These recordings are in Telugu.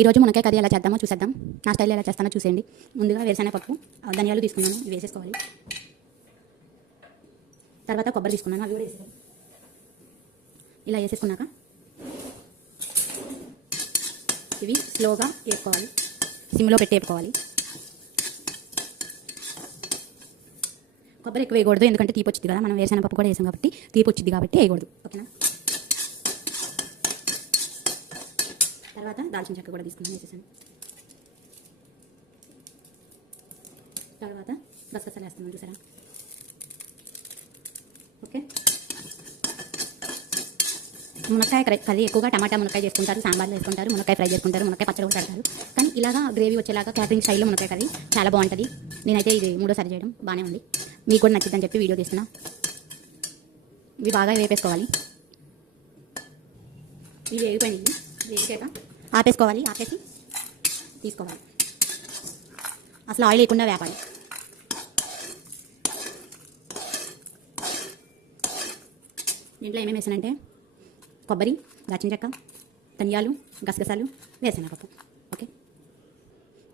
ఈరోజు మునక్కాయ కర్రీ ఎలా చేద్దామో చూసేద్దాం. నా స్టైల్ ఎలా చేస్తానో చూసేయండి. ముందుగా వేరుశనగపప్పు, ధనియాలు తీసుకున్నాను, ఇవి వేసేసుకోవాలి. తర్వాత కొబ్బరి తీసుకున్నాను, అవి కూడా వేసేయాలి. ఇలా వేసేసుకున్నాక ఇవి స్లోగా వేసుకోవాలి, సిమ్లో పెట్టి వేపుకోవాలి. కొబ్బరి ఎక్కువ వేయకూడదు, ఎందుకంటే తీపి వచ్చింది కదా, మనం వేరుశనగపప్పు కూడా వేసాం కాబట్టి తీపి వచ్చింది కాబట్టి వేయకూడదు. ఓకేనా? తర్వాత దాల్చిన చెక్క కూడా తీసుకుని వేసేసాను. తర్వాత గసగసాలు వేస్తున్నాను, చూసారా? ఓకే. మునక్కాయ కర్రీ ఎక్కువగా టమాటా మునక్కాయ చేసుకుంటారు, సాంబార్లో వేసుకుంటారు, మునక్కాయ ఫ్రై చేసుకుంటారు, మునక్కాయ పచ్చడి కూడా పెడతారు. కానీ ఇలాగా గ్రేవీ వచ్చేలాగా క్యాటరింగ్ స్టైల్లో మునక్కాయ కర్రీ చాలా బాగుంటుంది. నేనైతే ఇది మూడోసారి చేయడం బాగానే ఉంది. మీకు కూడా నచ్చిందని చెప్పి వీడియో తీస్తున్నా. ఇవి బాగా వేపేసుకోవాలి. ఇవి వేగిపోయినాయి, వేసాక ఆపేసుకోవాలి. ఆపేసి తీసుకోవాలి. అసలు ఆయిల్ లేకుండా వేపాలి. దీంట్లో ఏమేమి వేసానంటే కొబ్బరి, దాల్చిన చెక్క, ధనియాలు, గసగసాలు, వేరుశనగపప్పు. ఓకే.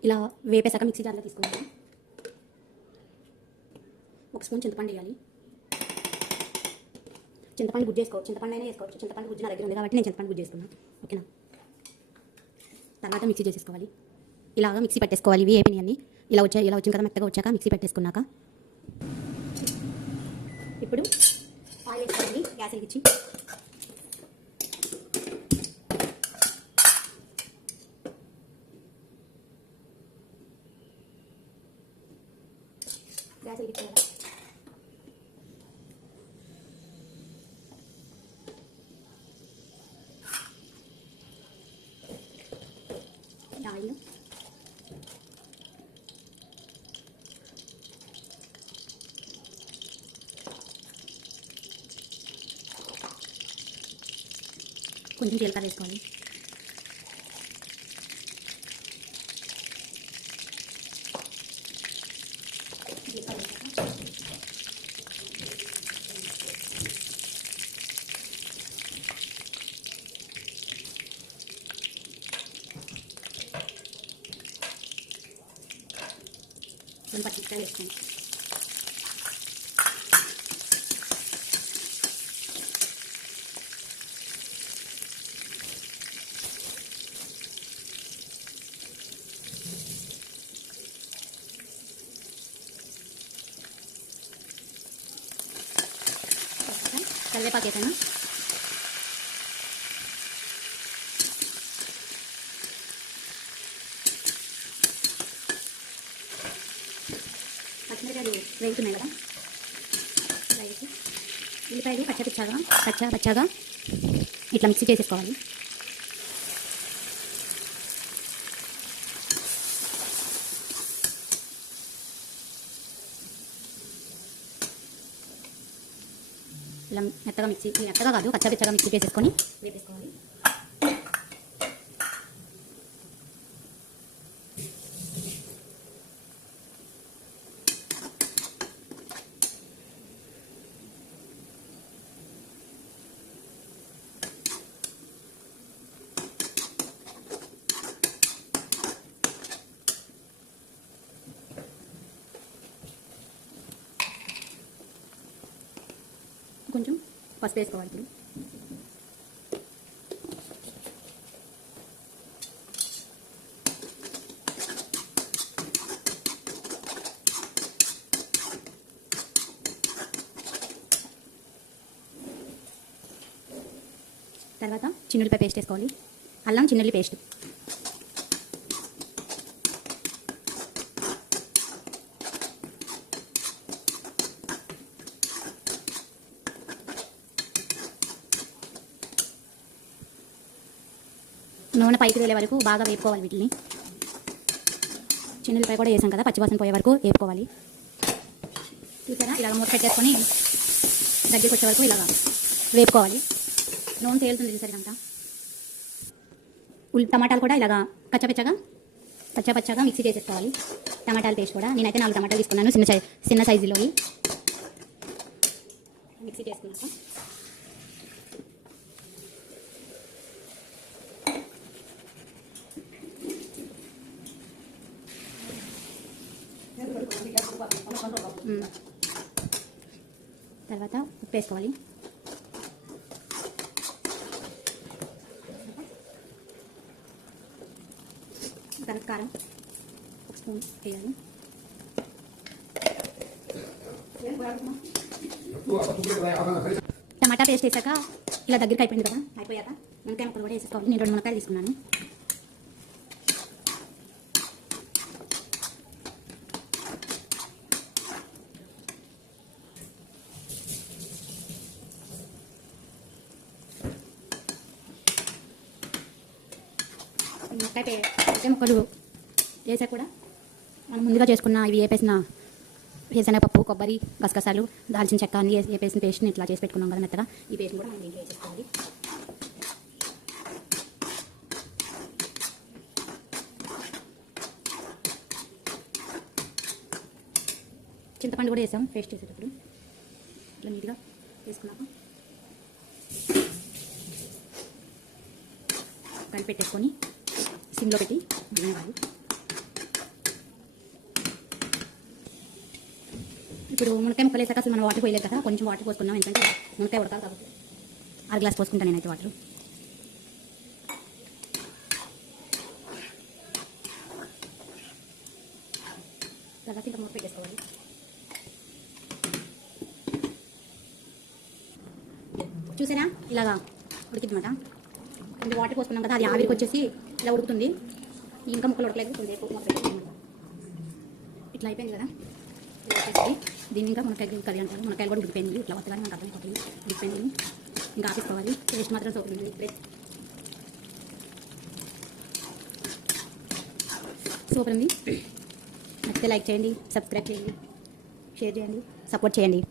ఇలా వేపేసాక మిక్సీ జార్లో తీసుకోవాలి. ఒక స్పూన్ చింతపండు వేయాలి. చింతపండు గుజ్జు వేసుకోవచ్చు, చింతపండు అయినా వేసుకోవచ్చు. చింతపండు గుజ్జు నా దగ్గర ఉంది కాబట్టి నేను చింతపండు గుజ్జు వేసుకున్నాను. ఓకేనా? తర్వాత మిక్సీ చేసేసుకోవాలి. ఇలాగా మిక్సీ పెట్టేసుకోవాలి. ఇవి ఏపిని అన్ని ఇలా వచ్చిన కదా, మెత్తగా వచ్చాక మిక్సీ పెట్టేసుకున్నాక ఇప్పుడు ఆయిల్ వేసుకోవాలి. గ్యాస్ వెలిగించి గ్యాస్ వెలిగించాలి. ఆయిల్ కొంచెం జీలకర్ర వేసుకోవాలి. కొంచెం పచ్చిమిరపకాయలు వేసుకోండి. కరివేపాకు వేసాను. పచ్చిమిరకాయలు వేగుతున్నాయి కదా, వేసి ఉల్లిపాయలు పచ్చగా ఇట్లా మిక్సీ చేసేసుకోవాలి. ఇలా మెత్తగా కాదు, పచ్చగా మిక్సీ చేసేసుకొని వేసేసుకోవాలి. కొంచెం పసుపు వేసుకోవాలి. ఇప్పుడు తర్వాత చిన్నుల్లిపాయ పేస్ట్ వేసుకోవాలి. అల్లం చిన్నుల్లి పేస్ట్, నూనె పైకి తేలే వరకు బాగా వేపుకోవాలి. వీటిని చిన్నులపై కూడా వేసాం కదా, పచ్చివాసన పోయే వరకు వేపుకోవాలి. చూసారా? ఇలాగ మూత పెట్టేసుకొని దగ్గరికి వచ్చే వరకు ఇలాగ వేపుకోవాలి. నూనె తేలుతుంది చూసారు ఇదంతా. టమాటాలు కూడా ఇలాగ పచ్చగా మిక్సీ చేసేసుకోవాలి. టమాటాల పేస్ట్ కూడా నేనైతే 4 టమాటాలు తీసుకున్నాను, చిన్న సైజులోవి మిక్సీ చేసుకున్నాక తర్వాత ఉప్పు వేసుకోవాలి. తర్వాత కారం ఒక స్పూన్ వేయాలి. టమాటా పేస్ట్ వేసాక ఇలా దగ్గరికి అయిపోయింది కదా, అయిపోయాక మునక్కాయ ముక్కలు కూడా వేసేసుకోవాలి. నేను 2 మునక్కాయలు తీసుకున్నాను. మునక్కాయ ముక్కలు వేసాక కూడా మనం ముందుగా చేసుకున్న ఇవి వేసనపప్పు, కొబ్బరి, గసగసాలు, దాల్చిన చెక్క అన్ని వేసిన పేస్ట్ని ఇట్లా చేసి పెట్టుకున్నాం కదా మెత్తగా. ఈ పేస్ట్ కూడా మనం దీంట్లో వేసేసుకోవాలి. చింతపండు కూడా వేసాం పేస్ట్ చేసేటప్పుడు. ఇట్లా నీట్గా వేసుకున్నాక కలిపి పెట్టేసుకొని సిమ్లో పెట్టి తినేవాళ్ళు. ఇప్పుడు మునక్కాయ ముక్కలు వేసాక అసలు మనం వాటర్ పోయలేదు కదా, కొంచెం వాటర్ పోసుకున్నాం. ఎందుకంటే మునక్కాయ ఉడకాలి కాబట్టి 1 గ్లాస్ పోసుకుంటాను నేనైతే వాటర్. తర్వాత ఇంకా మూత పెట్టేసుకోవాలి. చూసారా ఇలాగా ఉడికిందన్నమాట. కొంచెం వాటర్ పోసుకున్నాం కదా, అది ఆవిరికి వచ్చేసి ఇలా ఉడుకుతుంది. ఇంకా ముక్కలు ఉడకలేదు, కొంచెం మూత పెట్టేసుకోవాలి. ఇట్లా అయిపోయింది కదా, దీన్ని ఇంకా మునక్కాయ కర్రీ అంటారు. మునక్కాయలు కూడా ఉడికిపోయింది, ఇట్లా వస్తగానే మనకు అర్థమైపోతుంది ఉడికిపోయింది. ఇంకా ఆపేసుకోవాలి. టేస్ట్ మాత్రం సూపర్ ఉంది, సూపర్ ఉంది. నచ్చితే లైక్ చేయండి, సబ్స్క్రైబ్ చేయండి, షేర్ చేయండి, సపోర్ట్ చేయండి.